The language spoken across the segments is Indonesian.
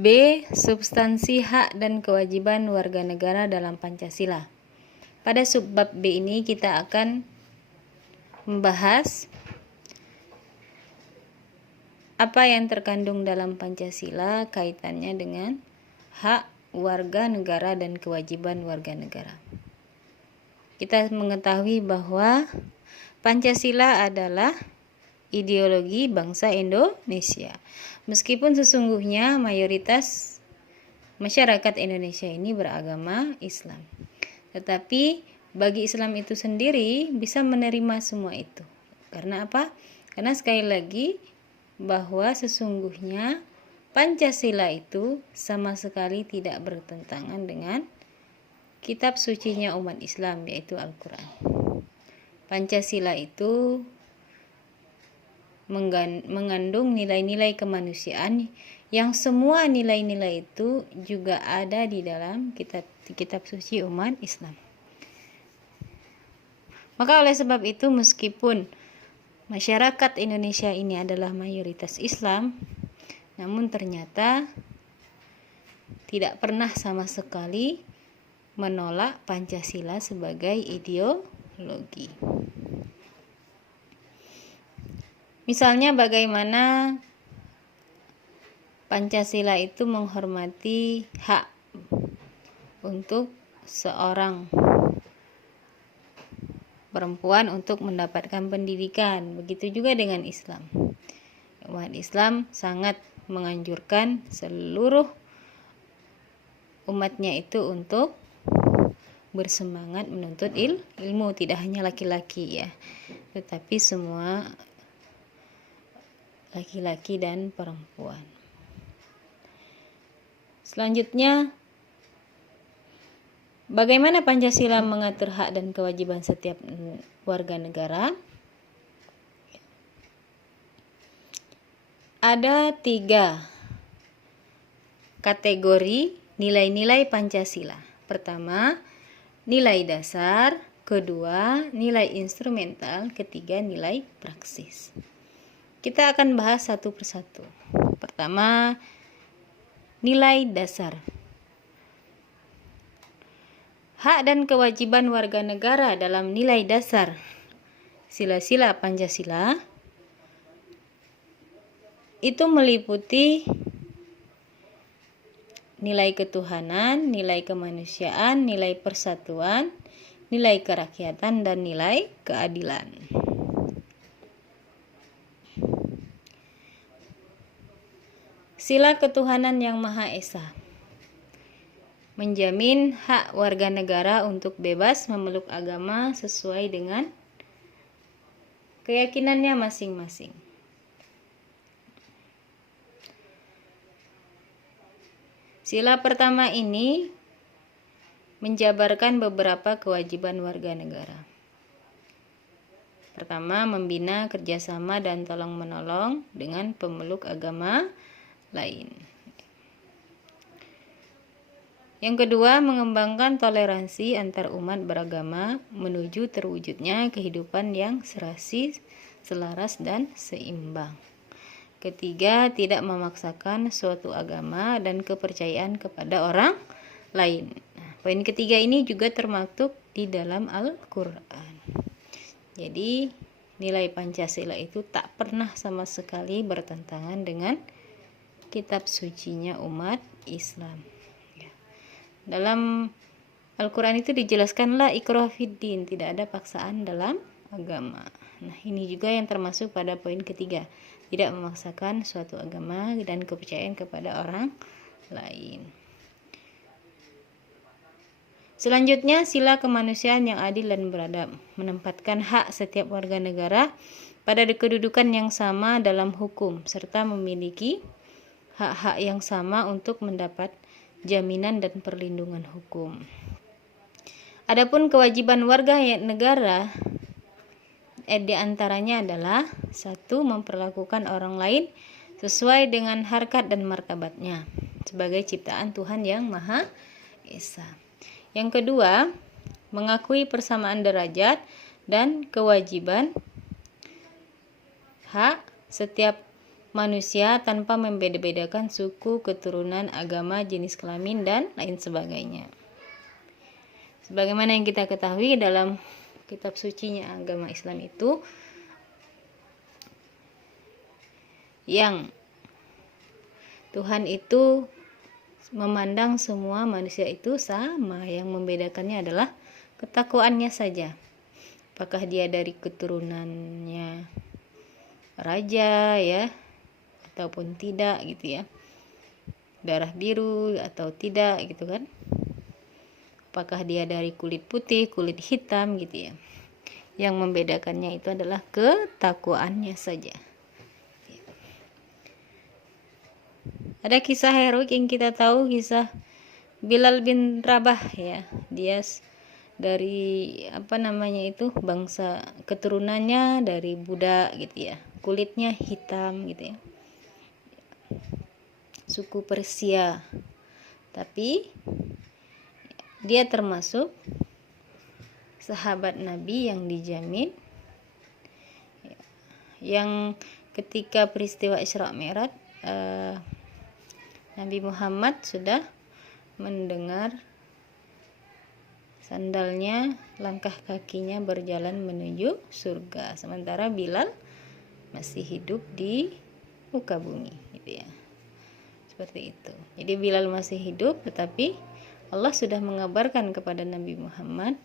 B. Substansi hak dan kewajiban warga negara dalam Pancasila. Pada subbab B ini kita akan membahas apa yang terkandung dalam Pancasila kaitannya dengan hak warga negara dan kewajiban warga negara. Kita mengetahui bahwa Pancasila adalah ideologi bangsa Indonesia. Meskipun sesungguhnya mayoritas masyarakat Indonesia ini beragama Islam. Tetapi bagi Islam itu sendiri bisa menerima semua itu. Karena apa? Karena sekali lagi bahwa sesungguhnya Pancasila itu sama sekali tidak bertentangan dengan kitab sucinya umat Islam, yaitu Al-Quran. Pancasila itu mengandung nilai-nilai kemanusiaan yang semua nilai-nilai itu juga ada di dalam kitab suci umat Islam. Maka oleh sebab itu, meskipun masyarakat Indonesia ini adalah mayoritas Islam, namun ternyata tidak pernah sama sekali menolak Pancasila sebagai ideologi. Misalnya bagaimana Pancasila itu menghormati hak untuk seorang perempuan untuk mendapatkan pendidikan. Begitu juga dengan Islam. Umat Islam sangat menganjurkan seluruh umatnya itu untuk bersemangat menuntut ilmu, tidak hanya laki-laki ya, tetapi semua laki-laki dan perempuan. Selanjutnya, bagaimana Pancasila mengatur hak dan kewajiban setiap warga negara? Ada 3 kategori nilai-nilai Pancasila. Pertama, nilai dasar. Kedua, nilai instrumental. Ketiga, nilai praksis. Kita akan bahas satu persatu. Pertama, nilai dasar. Hak dan kewajiban warga negara dalam nilai dasar sila-sila Pancasila itu meliputi nilai ketuhanan, nilai kemanusiaan, nilai persatuan, nilai kerakyatan, dan nilai keadilan. Sila ketuhanan yang Maha Esa menjamin hak warga negara untuk bebas memeluk agama sesuai dengan keyakinannya masing-masing. Sila pertama ini menjabarkan beberapa kewajiban warga negara. Pertama, membina kerjasama dan tolong-menolong dengan pemeluk agama lain. Yang kedua, mengembangkan toleransi antar umat beragama menuju terwujudnya kehidupan yang serasi, selaras, dan seimbang. Ketiga, tidak memaksakan suatu agama dan kepercayaan kepada orang lain. Nah, poin ketiga ini juga termaktub di dalam Al-Quran. Jadi, nilai Pancasila itu tak pernah sama sekali bertentangan dengan kitab sucinya umat Islam. Dalam Al-Quran itu dijelaskan la ikrah fiddin, tidak ada paksaan dalam agama. Nah, ini juga yang termasuk pada poin ketiga, tidak memaksakan suatu agama dan kepercayaan kepada orang lain. Selanjutnya, sila kemanusiaan yang adil dan beradab, menempatkan hak setiap warga negara pada kedudukan yang sama dalam hukum, serta memiliki hak-hak yang sama untuk mendapat jaminan dan perlindungan hukum. Adapun kewajiban warga negara di antaranya adalah 1. Memperlakukan orang lain sesuai dengan harkat dan martabatnya sebagai ciptaan Tuhan yang Maha Esa. Yang kedua, mengakui persamaan derajat dan kewajiban hak setiap manusia tanpa membeda-bedakan suku, keturunan, agama, jenis kelamin, dan lain sebagainya. Sebagaimana yang kita ketahui dalam kitab sucinya agama Islam itu, yang Tuhan itu memandang semua manusia itu sama, yang membedakannya adalah ketakwaannya saja. Apakah dia dari keturunannya raja ya ataupun tidak gitu ya, darah biru atau tidak gitu kan, apakah dia dari kulit putih, kulit hitam gitu ya. Yang membedakannya itu adalah ketakwaannya saja. Ada kisah heroik yang kita tahu, kisah Bilal bin Rabah ya. Dia dari bangsa, keturunannya dari budak gitu ya. Kulitnya hitam gitu ya. Suku Persia. Tapi dia termasuk sahabat Nabi yang dijamin, yang ketika peristiwa Isra Mi'raj Nabi Muhammad sudah mendengar sandalnya, langkah kakinya berjalan menuju surga, sementara Bilal masih hidup di muka bumi gitu ya. Seperti itu. Jadi Bilal masih hidup, tetapi Allah sudah mengabarkan kepada Nabi Muhammad,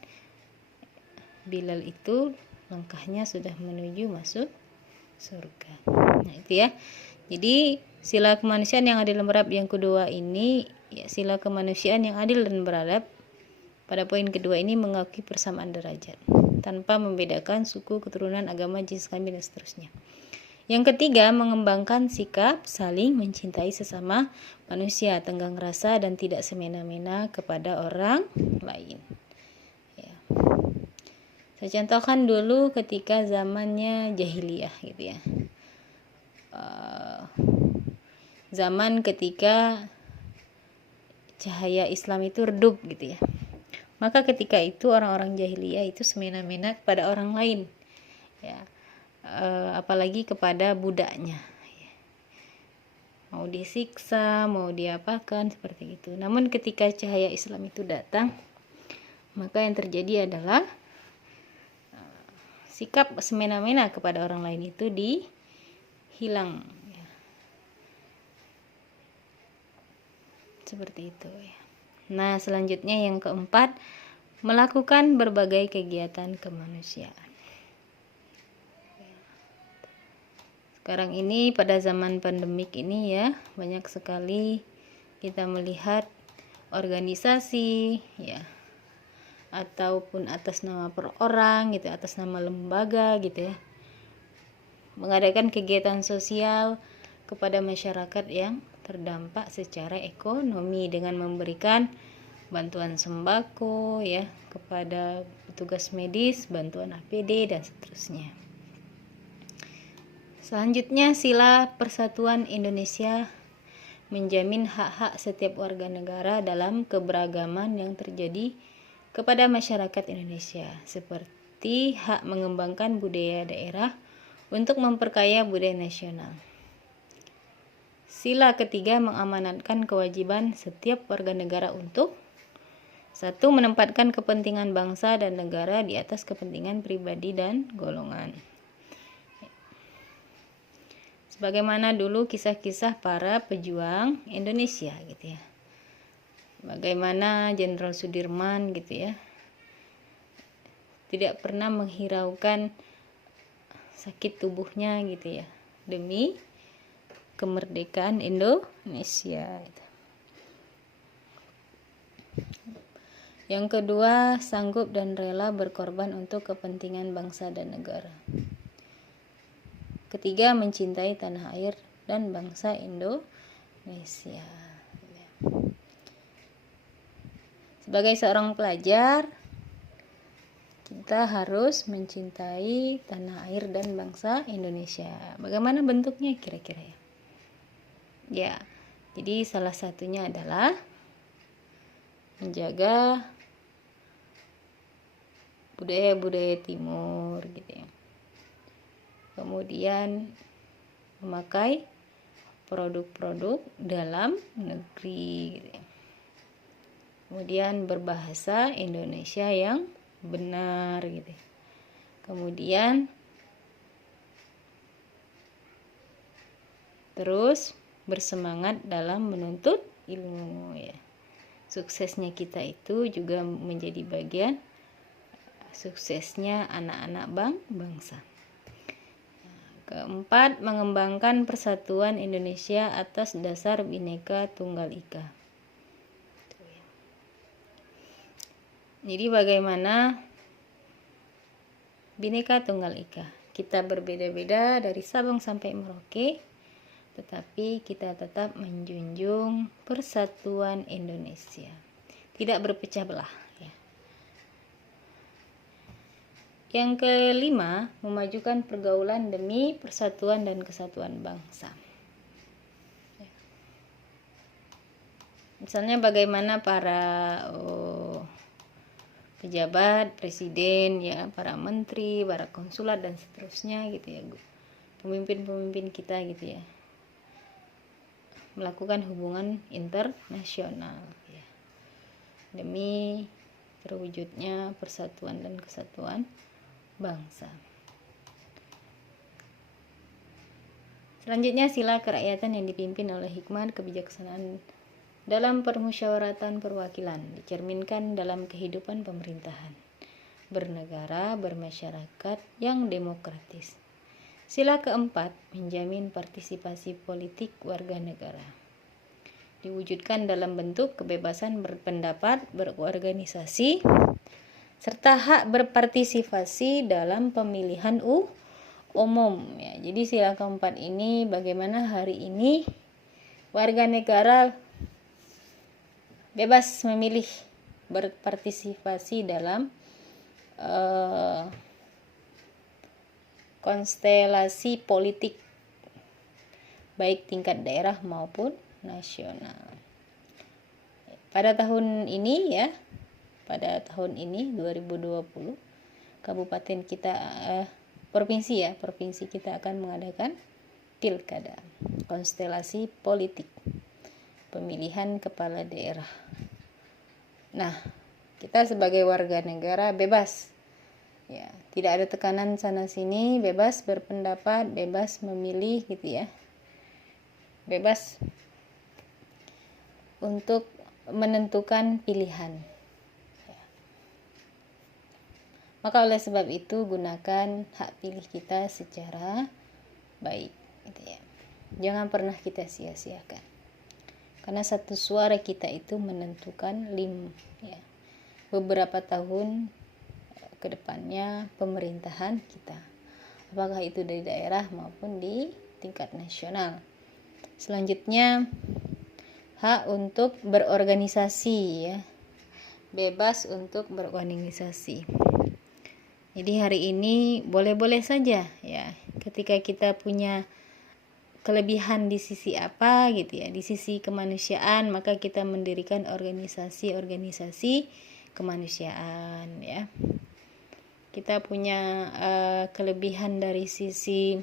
Bilal itu langkahnya sudah menuju masuk surga. Nah itu ya. Jadi sila kemanusiaan yang adil dan beradab yang kedua ini ya, sila kemanusiaan yang adil dan beradab pada poin kedua ini mengakui persamaan derajat tanpa membedakan suku, keturunan, agama, jenis kelamin, dan seterusnya. Yang ketiga, mengembangkan sikap saling mencintai sesama manusia, tenggang rasa, dan tidak semena-mena kepada orang lain ya. Saya contohkan dulu ketika zamannya jahiliyah gitu ya. Zaman ketika cahaya Islam itu redup gitu ya. Maka ketika itu orang-orang jahiliyah itu semena-mena kepada orang lain ya. Apalagi kepada budaknya ya. Mau disiksa, mau diapakan seperti itu. Namun ketika cahaya Islam itu datang, maka yang terjadi adalah sikap semena-mena kepada orang lain itu dihilang ya. Seperti itu ya. Nah, selanjutnya yang keempat, melakukan berbagai kegiatan kemanusiaan. Sekarang ini pada zaman pandemik ini ya, banyak sekali kita melihat organisasi ya, ataupun atas nama per orang gitu, atas nama lembaga gitu ya, mengadakan kegiatan sosial kepada masyarakat yang terdampak secara ekonomi dengan memberikan bantuan sembako ya kepada petugas medis, bantuan APD, dan seterusnya. Selanjutnya, sila Persatuan Indonesia menjamin hak-hak setiap warga negara dalam keberagaman yang terjadi kepada masyarakat Indonesia, seperti hak mengembangkan budaya daerah untuk memperkaya budaya nasional. Sila ketiga mengamanatkan kewajiban setiap warga negara untuk 1. Menempatkan kepentingan bangsa dan negara di atas kepentingan pribadi dan golongan. Sebagaimana dulu kisah-kisah para pejuang Indonesia gitu ya. Bagaimana Jenderal Sudirman gitu ya, tidak pernah menghiraukan sakit tubuhnya gitu ya, demi kemerdekaan Indonesia. Yang kedua, sanggup dan rela berkorban untuk kepentingan bangsa dan negara. Ketiga, mencintai tanah air dan bangsa Indonesia. Sebagai seorang pelajar, kita harus mencintai tanah air dan bangsa Indonesia. Bagaimana bentuknya kira-kira ya? Ya, jadi salah satunya adalah menjaga budaya-budaya timur gitu ya. Kemudian memakai produk-produk dalam negeri gitu ya. Kemudian berbahasa Indonesia yang benar gitu ya. Kemudian terus bersemangat dalam menuntut ilmu ya. Suksesnya kita itu juga menjadi bagian suksesnya anak-anak bangsa. Keempat, mengembangkan persatuan Indonesia atas dasar Bhinneka Tunggal Ika. Jadi bagaimana Bhinneka Tunggal Ika? Kita berbeda-beda dari Sabang sampai Merauke, tetapi kita tetap menjunjung persatuan Indonesia, tidak berpecah belah ya. Yang kelima, memajukan pergaulan demi persatuan dan kesatuan bangsa. Misalnya bagaimana para pejabat, presiden ya, para menteri, para konsulat dan seterusnya gitu ya, pemimpin-pemimpin kita gitu ya, melakukan hubungan internasional ya, demi terwujudnya persatuan dan kesatuan bangsa. Selanjutnya, sila kerakyatan yang dipimpin oleh hikmah kebijaksanaan dalam permusyawaratan perwakilan dicerminkan dalam kehidupan pemerintahan, bernegara, bermasyarakat yang demokratis. Sila keempat, menjamin partisipasi politik warga negara. Diwujudkan dalam bentuk kebebasan berpendapat, berorganisasi, serta hak berpartisipasi dalam pemilihan umum ya. Jadi sila keempat ini bagaimana hari ini warga negara bebas memilih, berpartisipasi dalam konstelasi politik baik tingkat daerah maupun nasional. Pada tahun ini ya, pada tahun ini 2020 kabupaten kita provinsi kita akan mengadakan pilkada, konstelasi politik pemilihan kepala daerah. Nah, kita sebagai warga negara bebas ya, tidak ada tekanan sana sini, bebas berpendapat, bebas memilih gitu ya, bebas untuk menentukan pilihan ya. Maka oleh sebab itu gunakan hak pilih kita secara baik gitu ya. Jangan pernah kita sia-siakan. Karena satu suara kita itu menentukan ya, beberapa tahun ke depannya pemerintahan kita. Apakah itu dari daerah maupun di tingkat nasional. Selanjutnya, hak untuk berorganisasi ya. Bebas untuk berorganisasi. Jadi hari ini boleh-boleh saja ya, ketika kita punya kelebihan di sisi apa gitu ya, di sisi kemanusiaan, maka kita mendirikan organisasi kemanusiaan ya. Kita punya kelebihan dari sisi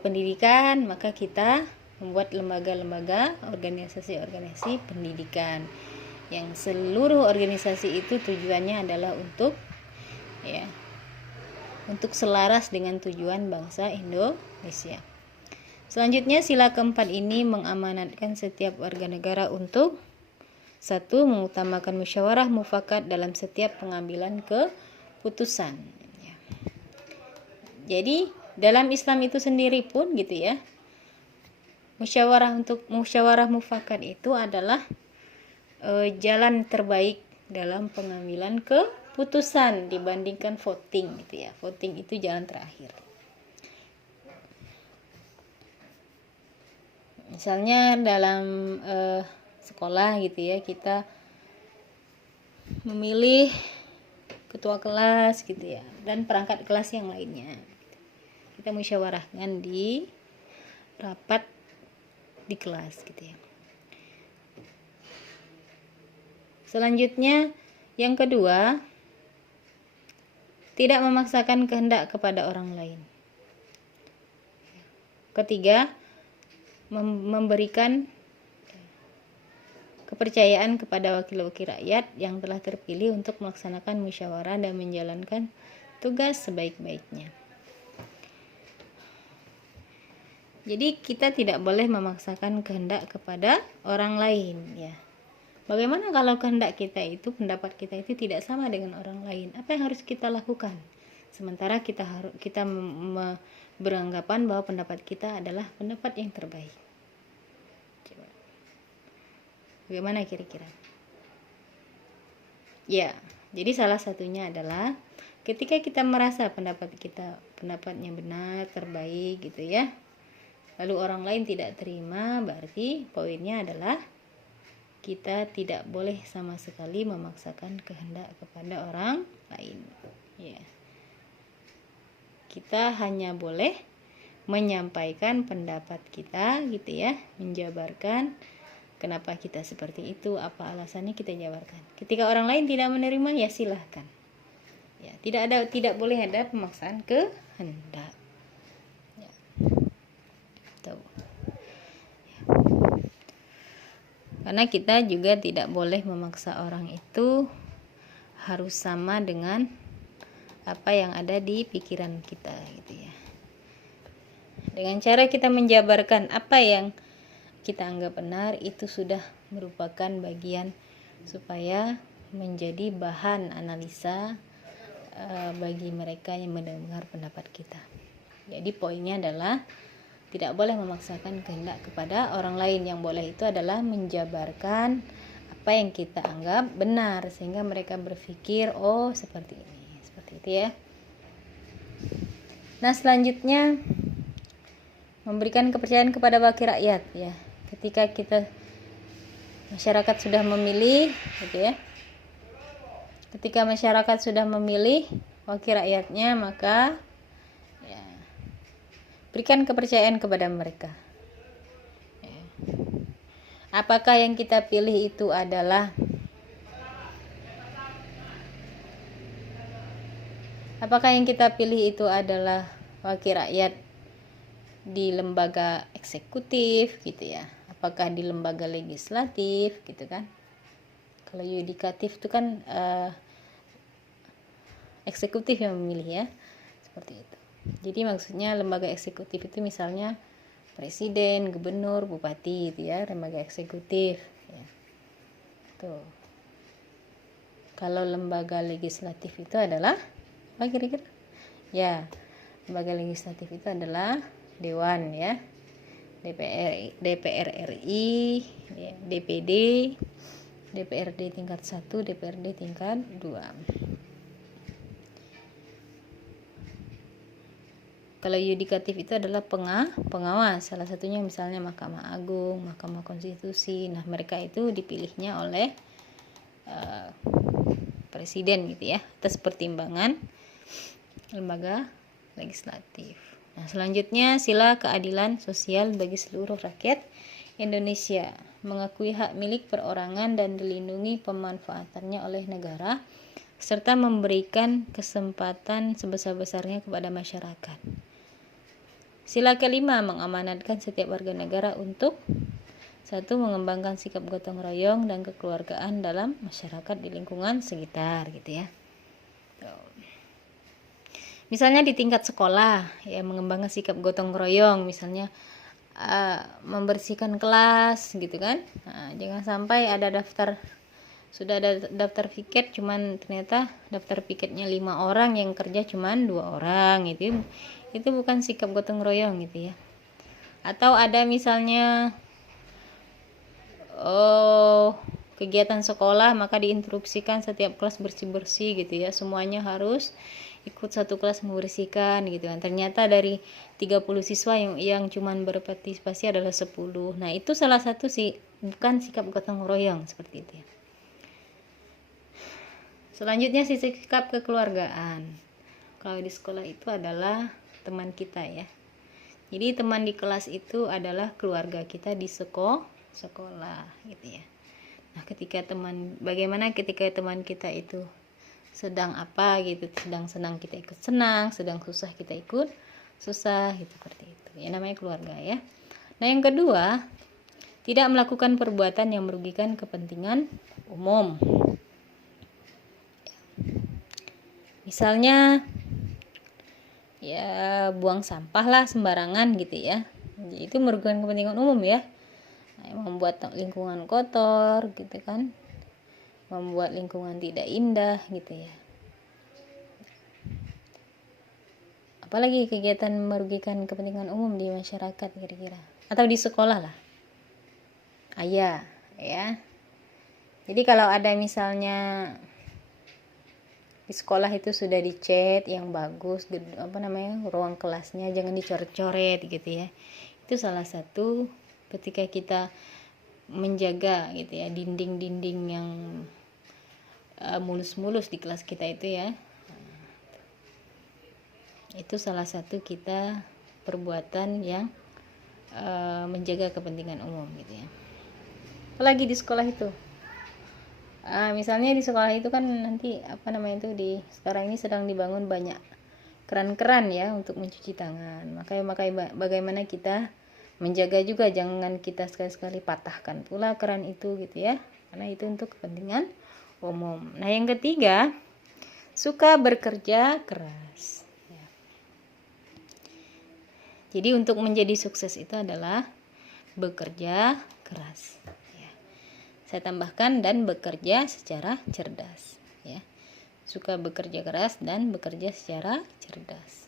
pendidikan, maka kita membuat lembaga-lembaga, organisasi pendidikan yang seluruh organisasi itu tujuannya adalah untuk selaras dengan tujuan bangsa Indonesia. Selanjutnya, sila keempat ini mengamanatkan setiap warga negara untuk 1. Mengutamakan musyawarah mufakat dalam setiap pengambilan keputusan. Jadi dalam Islam itu sendiri pun gitu ya, musyawarah mufakat itu adalah jalan terbaik dalam pengambilan keputusan dibandingkan voting gitu ya. Voting itu jalan terakhir. Misalnya dalam sekolah gitu ya, kita memilih ketua kelas gitu ya, dan perangkat kelas yang lainnya. Kita musyawarahkan di rapat di kelas gitu ya. Selanjutnya yang kedua, tidak memaksakan kehendak kepada orang lain. Ketiga, memberikan kepercayaan kepada wakil-wakil rakyat yang telah terpilih untuk melaksanakan musyawarah dan menjalankan tugas sebaik-baiknya. Jadi kita tidak boleh memaksakan kehendak kepada orang lain, ya. Bagaimana kalau kehendak kita itu, pendapat kita itu tidak sama dengan orang lain? Apa yang harus kita lakukan? Sementara kita beranggapan bahwa pendapat kita adalah pendapat yang terbaik. Coba. Bagaimana kira-kira? Ya, jadi salah satunya adalah ketika kita merasa pendapatnya benar, terbaik gitu ya. Lalu orang lain tidak terima, berarti poinnya adalah kita tidak boleh sama sekali memaksakan kehendak kepada orang lain. Ya. Kita hanya boleh menyampaikan pendapat kita gitu ya, menjabarkan kenapa kita seperti itu, apa alasannya kita jabarkan. Ketika orang lain tidak menerima, ya silahkan. Ya, tidak boleh ada pemaksaan kehendak. Ya. Tuh. Ya. Karena kita juga tidak boleh memaksa orang itu harus sama dengan apa yang ada di pikiran kita gitu ya. Dengan cara kita menjabarkan apa yang kita anggap benar, itu sudah merupakan bagian supaya menjadi bahan analisa bagi mereka yang mendengar pendapat kita. Jadi poinnya adalah tidak boleh memaksakan kehendak kepada orang lain. Yang boleh itu adalah menjabarkan apa yang kita anggap benar sehingga mereka berpikir, oh seperti ini, seperti itu ya. Nah, selanjutnya memberikan kepercayaan kepada wakil rakyat ya. Ketika masyarakat sudah memilih gitu ya. Ketika masyarakat sudah memilih wakil rakyatnya, maka ya, berikan kepercayaan kepada mereka. Ya. Apakah yang kita pilih itu adalah wakil rakyat di lembaga eksekutif gitu ya? Apakah di lembaga legislatif gitu kan? Kalau yudikatif itu kan eksekutif yang memilih ya, seperti itu. Jadi maksudnya lembaga eksekutif itu misalnya presiden, gubernur, bupati itu ya, lembaga eksekutif ya. Tuh. Kalau lembaga legislatif itu adalah apa kira-kira? Ya, lembaga legislatif itu adalah dewan ya. DPR RI, ya, DPD, DPRD tingkat 1, DPRD tingkat 2. Kalau yudikatif itu adalah pengawas, salah satunya misalnya Mahkamah Agung, Mahkamah Konstitusi. Nah, mereka itu dipilihnya oleh presiden gitu ya, atas pertimbangan lembaga legislatif. Nah, selanjutnya sila keadilan sosial bagi seluruh rakyat Indonesia, mengakui hak milik perorangan dan dilindungi pemanfaatannya oleh negara, serta memberikan kesempatan sebesar-besarnya kepada masyarakat. Sila kelima, mengamanatkan setiap warga negara untuk 1. Mengembangkan sikap gotong royong dan kekeluargaan dalam masyarakat di lingkungan sekitar gitu ya. Misalnya di tingkat sekolah ya, mengembangkan sikap gotong royong, misalnya membersihkan kelas gitu kan. Nah, jangan sampai sudah ada daftar piket, cuman ternyata daftar piketnya 5 orang, yang kerja cuman 2 orang gitu. Itu bukan sikap gotong royong gitu ya. Atau ada misalnya kegiatan sekolah, maka diinstruksikan setiap kelas bersih-bersih gitu ya. Semuanya harus ikut satu kelas membersihkan gitu kan. Ternyata dari 30 siswa yang cuman berpartisipasi adalah 10. Nah, itu salah satu sih bukan sikap gotong royong seperti itu ya. Selanjutnya sikap kekeluargaan. Kalau di sekolah itu adalah teman kita ya. Jadi teman di kelas itu adalah keluarga kita di sekolah gitu ya. Nah, bagaimana ketika teman kita itu sedang apa gitu, sedang senang kita ikut senang, sedang susah kita ikut susah gitu, seperti itu ya, namanya keluarga ya. Nah yang kedua, tidak melakukan perbuatan yang merugikan kepentingan umum. Misalnya ya buang sampah lah sembarangan gitu ya, itu merugikan kepentingan umum ya, membuat lingkungan kotor gitu kan, membuat lingkungan tidak indah gitu ya. Apalagi kegiatan merugikan kepentingan umum di masyarakat kira-kira, atau di sekolah lah. Ya. Jadi kalau ada misalnya di sekolah itu sudah dicat yang bagus, ruang kelasnya jangan dicoret-coret gitu ya. Itu salah satu ketika kita menjaga gitu ya, dinding-dinding yang mulus-mulus di kelas kita itu ya. Itu salah satu kita perbuatan yang menjaga kepentingan umum gitu ya. Apalagi di sekolah itu, misalnya di sekolah itu kan nanti sekarang ini sedang dibangun banyak keran-keran ya untuk mencuci tangan. Makanya bagaimana kita menjaga juga, jangan kita sekali-sekali patahkan pula keran itu gitu ya, karena itu untuk kepentingan umum. Nah yang ketiga, suka bekerja keras ya. Jadi untuk menjadi sukses itu adalah bekerja keras ya. Saya tambahkan, dan bekerja secara cerdas ya. Suka bekerja keras dan bekerja secara cerdas.